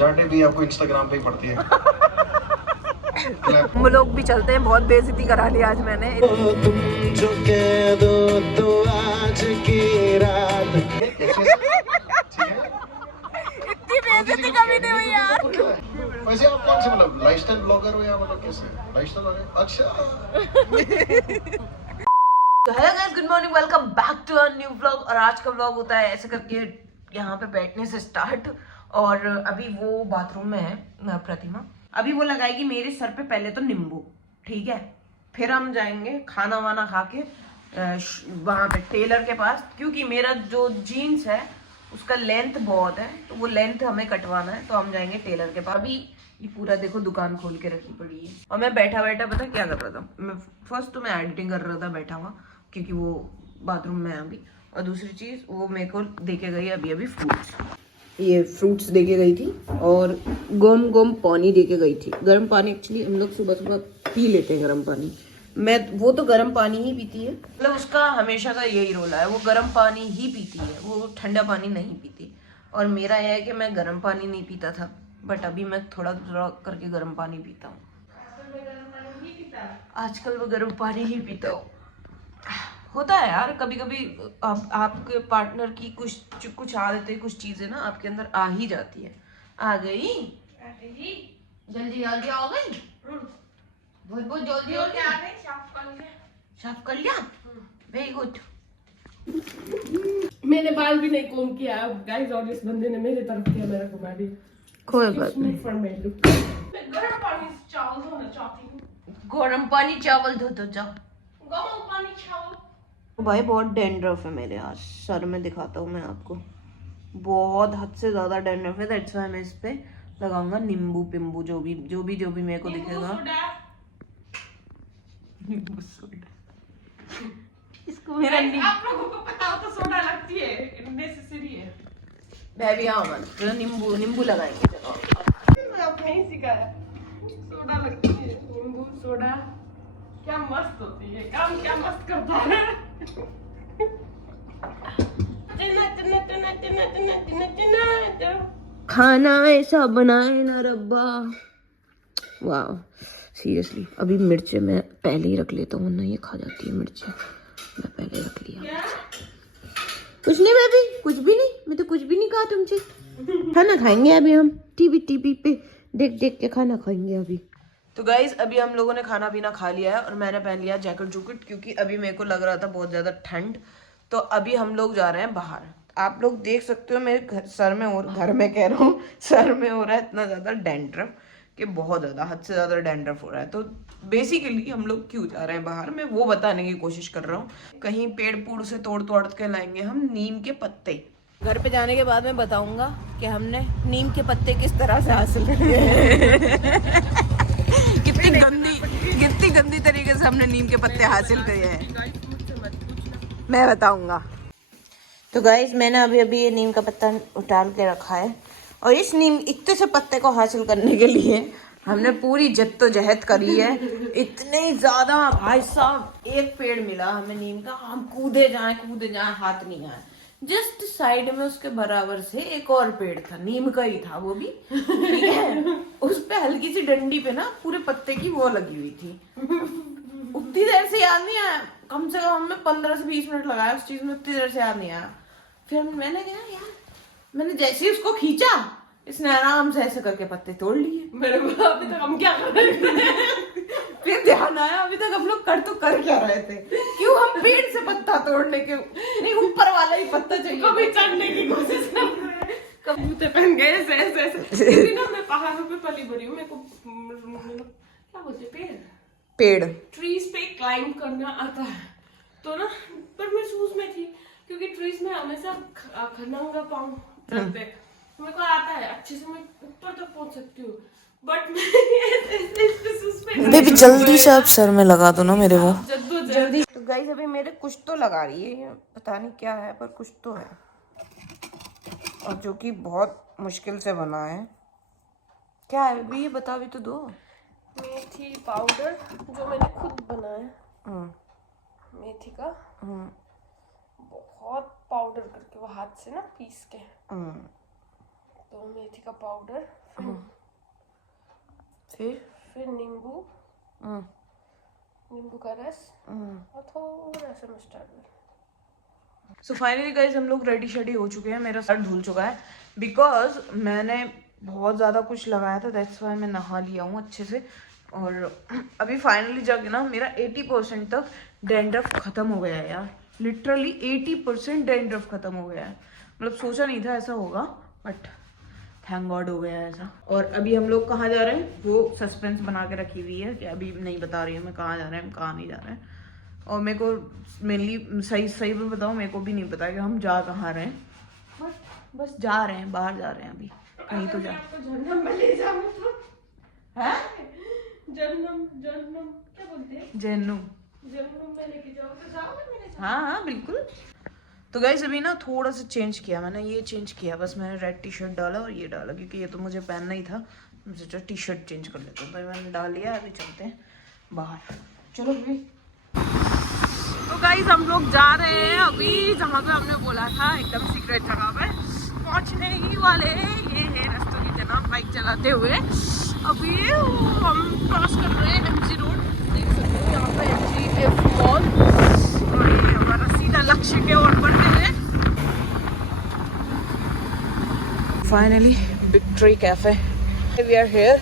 चाटे भी आपको इंस्टाग्राम पे ही पड़ती है। हम लोग भी चलते हैं, बहुत बेइज्जती करा ली आज मैंने। तुम जो कह दो तो आज की रात। इतनी बेइज्जती कभी नहीं हुई यार। वैसे आप कौन से मतलब लाइफस्टाइल ब्लॉगर हो या मतलब कैसे लाइफस्टाइल ब्लॉगर? अच्छा। तो hello guys, good morning, welcome back to our new vlog. और आज का व्लॉग होता है ऐसे करके यहाँ पे बैठने से स्टार्ट। और अभी वो बाथरूम में है प्रतिमा, अभी वो लगाएगी मेरे सर पे पहले तो नींबू, ठीक है। फिर हम जाएंगे खाना वाना खा के वहाँ पे टेलर के पास, क्योंकि मेरा जो जीन्स है उसका लेंथ बहुत है, तो वो लेंथ हमें कटवाना है, तो हम जाएंगे टेलर के पास। अभी ये पूरा देखो दुकान खोल के रखी पड़ी है। और मैं बैठा बैठा पता क्या कर रहा था, मैं फर्स्ट तो मैं एडिटिंग कर रहा था बैठा हुआ, क्योंकि वो बाथरूम में है अभी। और दूसरी चीज वो मेरे को देके गई अभी अभी फ्रूट्स, ये फ्रूट्स देके गई थी और गर्म पानी देके गई थी। गर्म पानी एक्चुअली हम लोग सुबह सुबह पी लेते हैं गर्म पानी। मैं वो तो गर्म पानी ही पीती है, मतलब उसका हमेशा का यही रोल है, वो गर्म पानी ही पीती है, वो ठंडा पानी नहीं पीती। और मेरा यह है कि मैं गर्म पानी नहीं पीता था, बट अभी मैं थोड़ा थोड़ा करके गर्म पानी पीता हूँ। आजकल वो गर्म पानी ही पीता हूँ। होता है यार, कभी कभी आपके पार्टनर की कुछ आदतें, कुछ चीजें ना आपके अंदर आ ही जाती है। आ गई जल्दी जल्दी आ गई, बहुत बहुत जल्दी हो गई। साफ कर लिया, वेरी गुड। मैंने बाल भी नहीं कोम किया गाइस, और इस बंदे ने मेरे तरफ किया, मेरा घुमा दिया। कोई बात नहीं, गरम पानी चावल धोना चाहती हूँ। गरम पानी चावल धो तो जाओ। गरम पानी चावल। भाई बहुत डेंड्रफ है मेरे आज सर में, दिखाता हूँ मैं आपको, बहुत हद से ज्यादा डेंड्रफ है। दैट्स व्हाई मैं इस पे लगाऊंगा नींबू पिंबू, जो भी मेरे को दिखेगा। नींबू सोडा इसको मेरा आप लोगों को पता हो तो सोडा लगती है, नेसेसरी है। मैं भी हाँ मन तो नींबू लगाएंगे। चलो आपने ही सिखाया, सोडा लगती है, नींबू सोडा क्या मस्त होती है, काम क्या मस्त करता है। खाना ऐसा बनाए ना रब्बा, वाह सीरियसली। अभी मिर्चे मैं पहले ही रख लेता हूँ, वरना ये खा जाती है मिर्चे। मैं पहले रख लिया। कुछ नहीं बेबी, कुछ भी नहीं, मैं तो कुछ भी नहीं कहा तुमसे। खाना खाएंगे अभी हम, टीवी पे देख देख के खाना खाएंगे अभी। तो गाइज अभी हम लोगों ने खाना पीना खा लिया है और मैंने पहन लिया जैकेट जूकेट, क्योंकि अभी मेरे को लग रहा था बहुत ज्यादा ठंड। तो अभी हम लोग जा रहे हैं बाहर। आप लोग देख सकते हो मेरे सर में, और घर में कह रहा हूँ, सर में हो रहा है इतना ज्यादा डेंड्रफ कि बहुत ज्यादा हद से ज्यादा डेंड्रफ हो रहा है। तो बेसिकली हम लोग क्यों जा रहे हैं बाहर, मैं वो बताने की कोशिश कर रहा हूँ। कहीं पेड़ पूड़ से तोड़ के लाएंगे हम नीम के पत्ते। घर पे जाने के बाद मैं बताऊंगा कि हमने नीम के पत्ते किस तरह से हासिल किए। कितनी गंदी तरीके से हमने नीम के पत्ते हासिल किए हैं, मैं बताऊंगा। तो गाइस मैंने अभी ये नीम का पत्ता उतार के रखा है, और इस नीम इतने से पत्ते को हासिल करने के लिए हमने पूरी जद्दोजहद करी है। इतने ज्यादा भाई साहब, एक पेड़ मिला हमें नीम का, हम कूदे जाए हाथ नहीं आए। जस्ट साइड में उसके बराबर से एक और पेड़ था, नीम का ही था वो भी, ठीक है। उस पे हल्की सी डंडी पे ना पूरे पत्ते की वो लगी हुई थी। उतनी देर से याद नहीं आया, कम से कम हमने 15 से 20 मिनट लगाया उस चीज में, उतनी देर से याद नहीं आया। फिर मैंने कहा यार, मैंने जैसे ही उसको खींचा, इसने आराम से ऐसे करके पत्ते तोड़ लिए। मेरे अभी तक हम क्या कर रहे थे? फिर ध्यान आया अभी तक हम लोग कर क्या रहे थे, क्यों हम पेड़ से पत्ता तोड़ने के, नहीं ऊपर वाला ही पत्ता चाहिए। कभी चढ़ने की कोशिश कर रहे हैं, कब जूते पहन गए ऐसे ना। मैं पहाड़ों पे पली बड़ी हूँ, मेरे को क्या बोलते पेड़ ट्रीज पे क्लाइंब करना आता है, तो ना पर मैं शूज में थी, क्योंकि ट्रीज में हमेशा नंगा पाँव चलते, मेरे को आता है अच्छे से, मैं ऊपर तक पहुंच सकती हूँ, बट बेबी जल्दी से आप सर में लगा दो ना मेरे वो जल्दी। तो गाइस अभी मेरे कुछ तो लगा रही है, पता नहीं क्या है पर कुछ तो है, और जो कि बहुत मुश्किल से बना है। क्या है बेबी, ये बता भी तो दो। मेथी पाउडर जो मैंने खुद बनाया, मेथी का बहुत पाउडर करके, वो हाथ से ना पीस के, तो मेथी का पाउडर, फिर नींबू का रस और थोड़ा सा mustard oil. So finally guys हम लोग रेडी शेडी हो चुके हैं। मेरा सर धुल चुका है बिकॉज मैंने बहुत ज़्यादा कुछ लगाया था, दैट्स वाई मैं नहा लिया हूँ अच्छे से। और अभी फाइनली जाके ना मेरा 80% तक डैंड्रफ ख़त्म हो गया है यार, लिटरली 80% डैंड्रफ ख़त्म हो गया है। मतलब सोचा नहीं था ऐसा होगा, बट थैंक गॉड हो गया ऐसा। और अभी हम लोग कहाँ जा रहे हैं वो सस्पेंस बना के रखी हुई है कि अभी नहीं बता रही हूँ मैं कहाँ जा रहे हैं, हम कहाँ नहीं जा रहे हैं। और मेरे को मेनली सही में बताऊँ, मेरे को भी नहीं पता कि हम जा कहाँ रहे हैं, बस जा रहे हैं, बाहर जा रहे हैं अभी कहीं तो जा। जन्नम में ले जाऊं तो है जन्नम क्या बोलते हैं, जन्नम में लेके जाओ तो जाओगे मेरे साथ। हाँ बिल्कुल। तो गाइस अभी ना थोड़ा सा चेंज किया मैंने, ये चेंज किया बस, मैंने रेड टी शर्ट डाला और ये डाला क्योंकि ये तो मुझे पहनना ही था। मैं सोचा टी शर्ट चेंज कर लेता हूँ, तो मैंने डाल लिया। अभी चलते हैं बाहर, चलो अभी। तो गाइस हम लोग जा रहे हैं अभी जहाँ पे हमने बोला था, एकदम सीक्रेट जगह पे पहुँचने ही वाले। ये है रास्तों की जनाब बाइक चलाते हुए। अभी हम क्रॉस कर रहे हैं एमजी रोड, देख सकते हो यहाँ पे MGF मॉल, और ये हमारा सीधा लक्ष्य के ओर बढ़ते हैं। Finally victory cafe, we are here.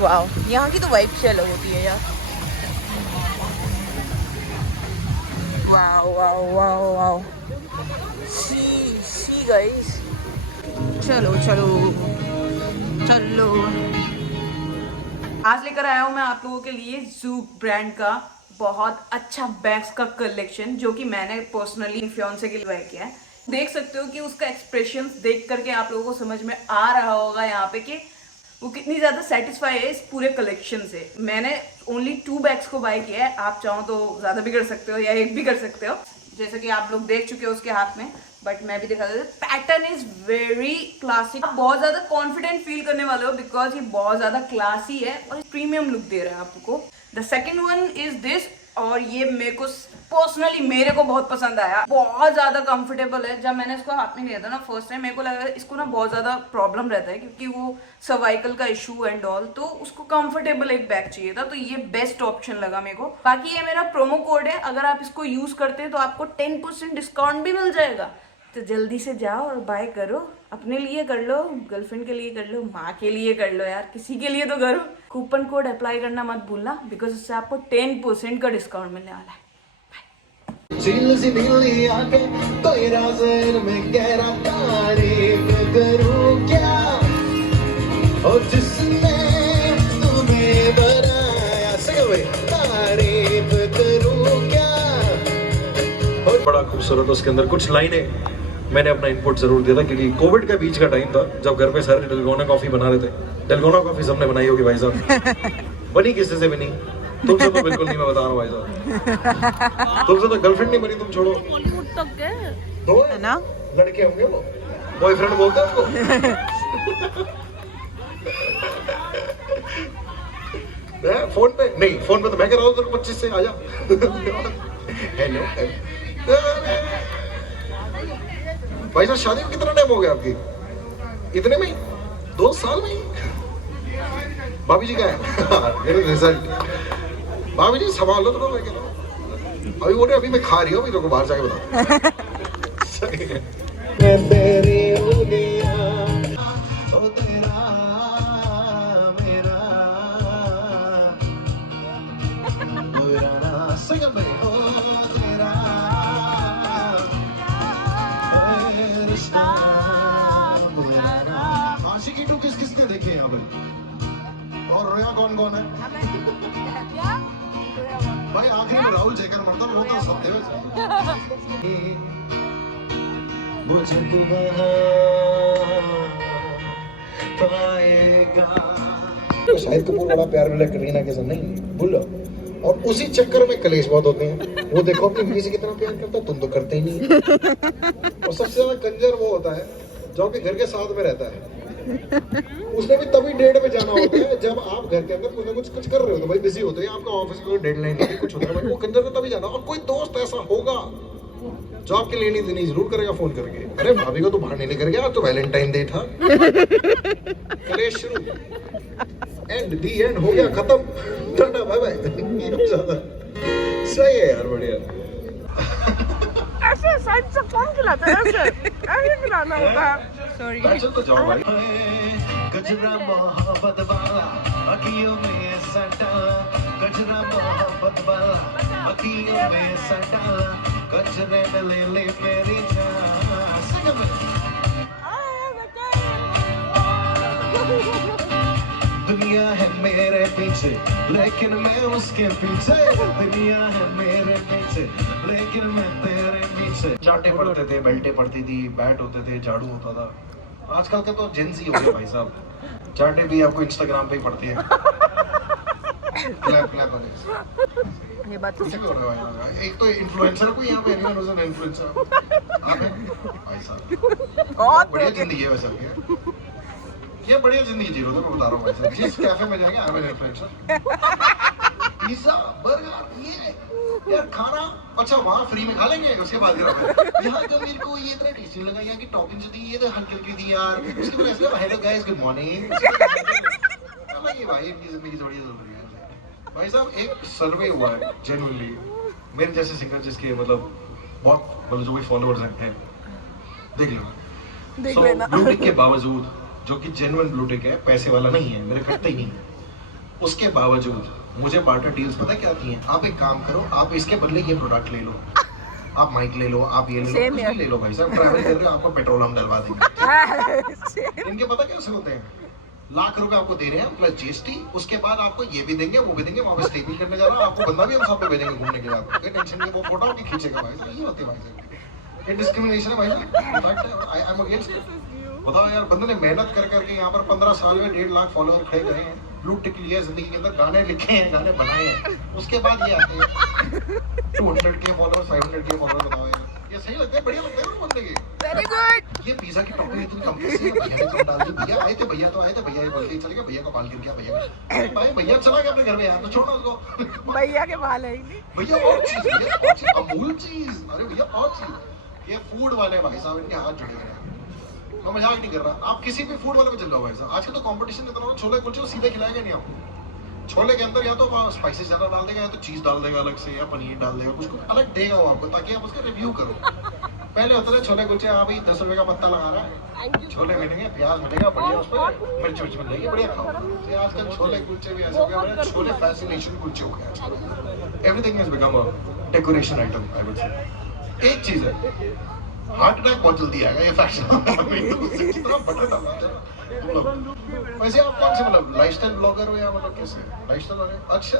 Wow, यहाँ की तो वाइब से अलग होती है यार। Wow wow wow wow, see guys, चलो चलो चलो। आज लेकर आया हूँ मैं आप लोगों के लिए ज़ूक ब्रांड का बहुत अच्छा बैग्स का कलेक्शन, जो कि मैंने पर्सनली फियांसे के लिए बाय किया है। देख सकते हो कि उसका एक्सप्रेशन देख करके आप लोगों को समझ में आ रहा होगा यहाँ पे कि वो कितनी ज़्यादा सेटिस्फाई है इस पूरे कलेक्शन से। मैंने ओनली 2 बैग्स को बाय किया है, आप चाहो तो ज़्यादा भी कर सकते हो या एक भी कर सकते हो, जैसा कि आप लोग देख चुके हो उसके हाथ में, बट मैं भी दिखा देती हूँ। पैटर्न इज वेरी क्लासिक, आप बहुत ज़्यादा कॉन्फिडेंट फील करने वाले हो बिकॉज ये बहुत ज़्यादा क्लासी है और प्रीमियम लुक दे रहा है आपको। The second one is this, और ये मेरे को पर्सनली मेरे को बहुत पसंद आया, बहुत ज़्यादा कंफर्टेबल है। जब मैंने इसको हाथ में लिया था ना फर्स्ट टाइम, मेरे को लगा इसको ना बहुत ज़्यादा प्रॉब्लम रहता है क्योंकि वो सर्वाइकल का इशू एंड ऑल, तो उसको कंफर्टेबल एक बैग चाहिए था, तो ये बेस्ट ऑप्शन लगा मेरे को। बाकी ये मेरा प्रोमो कोड है, अगर आप इसको यूज़ करते हैं तो आपको 10% डिस्काउंट भी मिल जाएगा। तो जल्दी से जाओ और बाय करो, अपने लिए कर लो, गर्लफ्रेंड के लिए कर लो, माँ के लिए कर लो, यार किसी के लिए तो करो। कूपन कोड अप्लाई करना मत भूलना बिकॉज उससे आपको 10% का डिस्काउंट मिलने वाला है। और जिसने तुम्हें बनाया, तारीफ करूं क्या। बड़ा खूबसूरत, उसके अंदर कुछ लाइनें मैंने अपना इनपुट जरूर दिया था क्योंकि कोविड के बीच का टाइम था जब घर पे सारे डेलगोना कॉफी बना रहे थे। डेलगोना कॉफी सबने बनाई होगी भाई साहब, बनी किससे से बनी? तुमसे तो बिल्कुल नहीं, मैं बता रहा हूँ भाई साहब, तुमसे तो गर्लफ्रेंड नहीं बनी, तुम छोड़ो। बॉलीवुड तक गए दो है ना, लड़के होंगे वो, बॉयफ्रेंड बोलते हैं उसको। फोन पे नहीं, फोन पे तो मैं कह रहा हूँ 25 से आजा। हेलो भाई साहब, शादी में कितना टाइम हो गया आपकी? इतने में ही 2 साल में ही? भाभी जी का है मेरे रिजल्ट। भाभी जी संभाल लो, तो मैं कह रहा हूँ अभी बोले अभी मैं खा रही हूँ, अभी तो बाहर जाके बताओ। सही है। मैं तेरी हो गया, ओ तेरा मेरा पुराना सिंगल में हो तेरा रिश्ता पुराना। आशिकी 2 किस किसने देखे यहाँ पे और रोया कौन कौन है भाई? आखिर में राहुल जयकर मरता वो तो सब थे। मुझे तू पाएगा। तो शाहिद कपूर बड़ा प्यार मिला करीना के साथ, नहीं भूलो। और उसी चक्कर में कलेश बहुत होते हैं। वो देखो अपनी बीवी से कितना प्यार करता है, तुम तो करते ही नहीं। और सबसे ज्यादा कंजर वो होता है जो आपके घर के साथ में रहता है। उसने भी तभी डेट पे जाना होता है जब आप घर के अंदर कुछ ना कुछ कर रहे हो, तो भाई बिजी होते हैं, आपका ऑफिस में कोई डेडलाइन है, कुछ होता है, भाई वो कंजर को तभी जाना। और कोई दोस्त ऐसा होगा जो आपके लेनी देनी जरूर करेगा फोन करके, अरे भाभी को तो बाहर नहीं लेकर गया, आज तो वैलेंटाइन डे था। कलेश शुरू, एंड दी एंड हो गया, खत्म, टाटा बाय बाय। सही है यार, बढ़िया। ऐसे साइड से कौन खिलाता है? ऐसे खिलाना होता है। सॉरी। चल तो जाओ भाई। गजरा मोहब्बत वाला अखियों में सटा, गजरा मोहब्बत वाला अखियों में सटा, गजरे में ले ले मेरी जान। सिंग में दुनिया है मेरे पीछे लेकिन मैं उसके पीछे, दुनिया है मेरे पीछे लेकिन मैं तेरे पीछे। चाटे पड़ते थे, बेल्टे पड़ती थी, बैट होते थे, झाड़ू होता था। आजकल के तो जेंजी हो गए भाई साहब, चाटे भी आपको इंस्टाग्राम पे ही पड़ती है। क्लैप क्लैप वाले। ये बात तो कुछ भी हो रहा है भाई। एक तो इन्फ्लुएंसर कोई यहाँ पे एनीवन इज एन इन्फ्लुएंसर। आप हैं भाई साहब, बहुत बढ़िया जिंदगी है वैसे आपकी। ये बढ़िया जिंदगी जी रहे हो, मैं बता रहा हूँ भाई साहब। जिस कैफे में जाएंगे I am an influencer. Pizza burger ये यार खाना, अच्छा वहाँ फ्री में खा लेंगे, उसके बाद यहाँ तो मेरे को ये इतना टेस्टी लगा, यहाँ की टॉपिंग्स दी ये तो हल्की हल्की दी यार, उसके बाद ऐसे हेलो गाइस गुड मॉर्निंग। ये भाई इनकी जिंदगी थोड़ी जरूरी है भाई साहब। एक सर्वे हुआ है जेन्युइनली, मेरे जैसे सिंगर जिसके मतलब बहुत मतलब जो भी फॉलोअर्स हैं, देख लेना। सो ब्लू टिक के बावजूद, जो कि जेन्युइन ब्लू टिक है, पैसे वाला नहीं है, मेरे कटते ही नहीं है, उसके बावजूद मुझे बार्टर डील्स पता क्या आती हैं? आप एक काम करो, आप इसके बदले ये प्रोडक्ट ले लो, आप माइक ले लो, आप ये ले लो, कुछ भी ले लो भाई साहब। ट्रैवल कर रहे हो, आपको पेट्रोल हम डलवा देंगे। इनके पता कैसे होते हैं? लाख रुपए आपको दे रहे हैं प्लस जीएसटी, उसके बाद आपको ये भी देंगे वो भी देंगे, वहाँ पे स्टे भी करने जा रहा हूँ, आपको बंदा भी हम साथ में भेजेंगे घूमने के बाद, कोई टेंशन नहीं, वो फोटो भी खींचेगा भाई साहब। ये होती है भाई साहब, ये डिस्क्रिमिनेशन है भाई साहब। I am against it. बताओ यार, बंदे ने मेहनत कर करके यहाँ पर 15 साल में 1.5 लाख फॉलोअर खड़े करे हैं, ब्लू टिक लिया जिंदगी के अंदर, गाने लिखे हैं, गाने बनाए हैं, उसके बाद ये आते हैं 200 के फॉलोअर, 500 के फॉलोअर। बताओ यार, ये सही लगता है? बढ़िया लगता है ना बंदे के? Very good. ये पिज्जा की टॉपिंग इतनी कम कैसे है? भैया ने कम डाल दी, भैया आए थे, भैया तो आए थे, भैया ये बोल के चले गए, भैया का बाल गिर गया, भैया भाई भैया चला गया अपने घर में यार, तो छोड़ो उसको। भैया के बाल है ही नहीं। भैया और चीज, भैया और चीज, अमूल चीज, अरे भैया और चीज। ये फूड वाले भाई साहब, इनके हाथ जुड़े हुए हैं। मैं मजाक नहीं कर रहा, आप किसी भी फूड वाले पे चल जाओ भाई साहब, आजकल तो कंपटीशन इतना हो, छोले कुलचे सीधे खिलाएगा नहीं आपको। छोले के अंदर या तो स्पाइसेस ज्यादा डाल देगा, या तो चीज डाल देगा अलग से, या पनीर डाल देगा, कुछ अलग देगा वो आपको, ताकि आप उसका रिव्यू करो। पहले होता था छोले कुलचे, हाँ भाई 10 रुपए का पत्ता लगा रहा है, छोले मिलेंगे, प्याज मिलेगा बढ़िया, उस पर मिर्च मिर्च मिलेगी, बढ़िया खाओ। तो आजकल छोले कुलचे भी ऐसे हो गए, छोले फैसिनेशन कुलचे हो गए। Everything has become a decoration item, I would say. एक चीज है, हार्ट अटैक बहुत जल्दी आएगा, ये फैक्शन। कितना बटन दबाते हैं। वैसे आप कौन से मतलब लाइफस्टाइल ब्लॉगर हो या मतलब कैसे लाइफस्टाइल वाले? अच्छा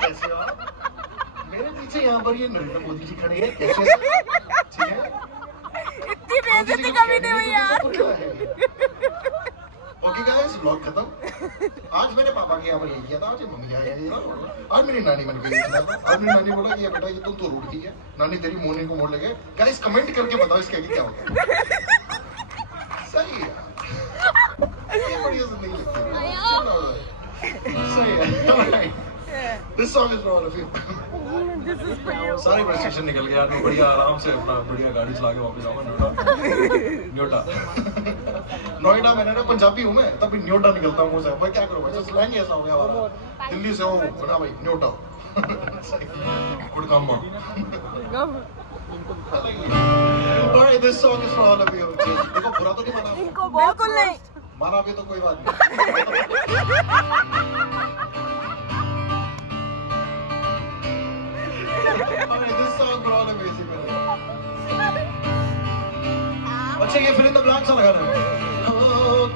कैसे हो आप? मेरे पीछे यहाँ पर ये नरेंद्र मोदी जी खड़े हैं, कैसे? ठीक है, इतनी बेइज्जती कभी नहीं हुई यार। ओके गाइस, व्लॉग खत्म। आज मैंने पापा के यहाँ पर ये किया था, आज मम्मी आई है, आज मेरी नानी मैंने ये किया था। आज मेरी नानी बोला कि बेटा ये तुम तो रूठ गई है, नानी तेरी मोनी को मोड़ लगे। गाइस कमेंट करके बताओ इसके आगे क्या होगा। सही है, ये बढ़िया जिंदगी लगती है। सही है। This song is for all of you. सारी फ्रस्ट्रेशन निकल गया, मैं बढ़िया आराम से अपना बढ़िया गाड़ी चला के वापस आऊंगा न्योटा। नोएडा में ना पंजाबी हूँ मैं, तब भी न्योटा निकलता हूँ मुंह से। मैं क्या करूँ भाई, स्लैंग ऐसा हो गया हमारा। दिल्ली से हूँ बना भाई न्योटा। गुड़कामा। Alright, this song is for all of you. देखो बुरा तो नहीं माना, इनको बिल्कुल नहीं माना भी तो कोई बात नहीं। This song for all of you, अच्छा ये फिल्म द ब्लैंक्स लगा रहा है। ओ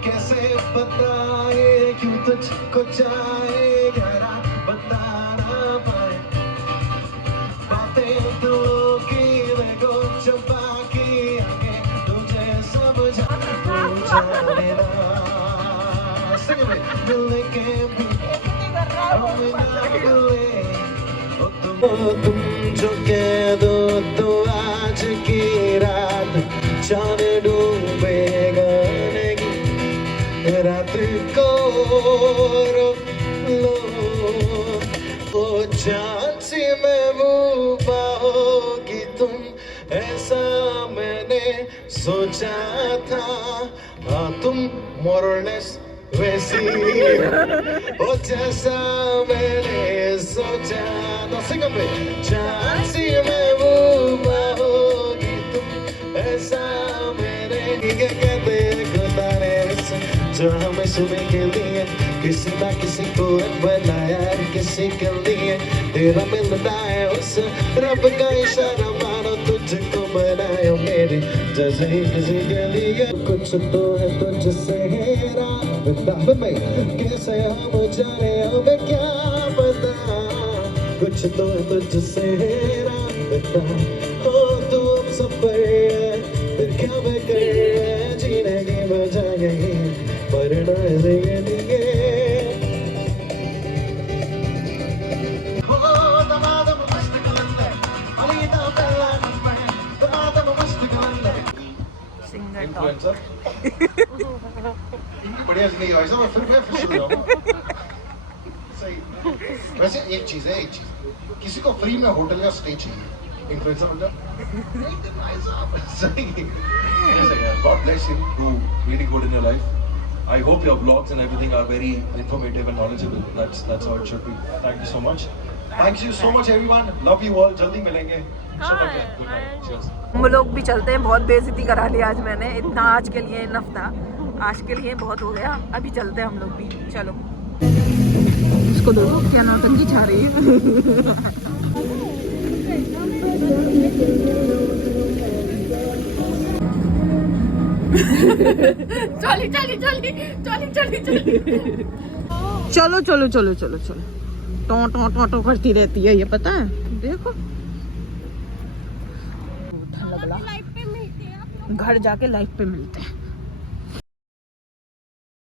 कैसे बताए क्यों तुझको चाहे, जरा बता ना पाए, बातें दिलों की देखो छुपा के आगे, तुझे समझा जाने ना। सिंग में मिल के भी हमें ना मिले, तुम जो कह दो तो आज की रात चांद डूबेगा नहीं, रात को रोक लो, वो चांद सी में more or less वैसी हो जैसा मैंने सोचा। ना सिंगल पे झांसी महबूबा होगी तुम, ऐसा मैंने क्या कहते खुदा ने जो हमें सुबह के लिए किसी ना किसी को बनाया, किसी के लिए तेरा मिलना है उस रब का इशारा, मानो तुझको बनाया मेरी जैसे ही किसी के लिए। कुछ तो है तुझसे राबता में, कैसे हम जाने हमें क्या पता, कुछ तो है तुझसे राबता हो, तू हम सफर है फिर क्या मैं कर, जीने की वजह यही मरना है लिए। इन्फ्लुएंसर बढ़िया जिंदगी भाई साहब, फिर शुरू जाऊंगा। सही। वैसे एक चीज है, एक चीज, किसी को फ्री में होटल या स्टे चाहिए, इन्फ्लुएंसर बन जाओ। सही। God bless you. Do really good in your life. I hope your vlogs and everything are very informative and knowledgeable. That's how it should be. Thank you so much. Thank you so much everyone. Love you all. जल्दी मिलेंगे। Good night. Cheers. हम लोग भी चलते हैं, बहुत बेइज्जती करा ली आज मैंने, इतना आज के लिए इनफ था, आज के लिए बहुत हो गया, अभी चलते हैं हम लोग भी। चलो इसको दो, क्या नौटंकी छा रही है। चली चली चली चली चली चली। चलो चलो चलो चलो चलो, टो टो टो टो करती रहती है ये, पता है, देखो घर जाके लाइफ पे मिलते हैं।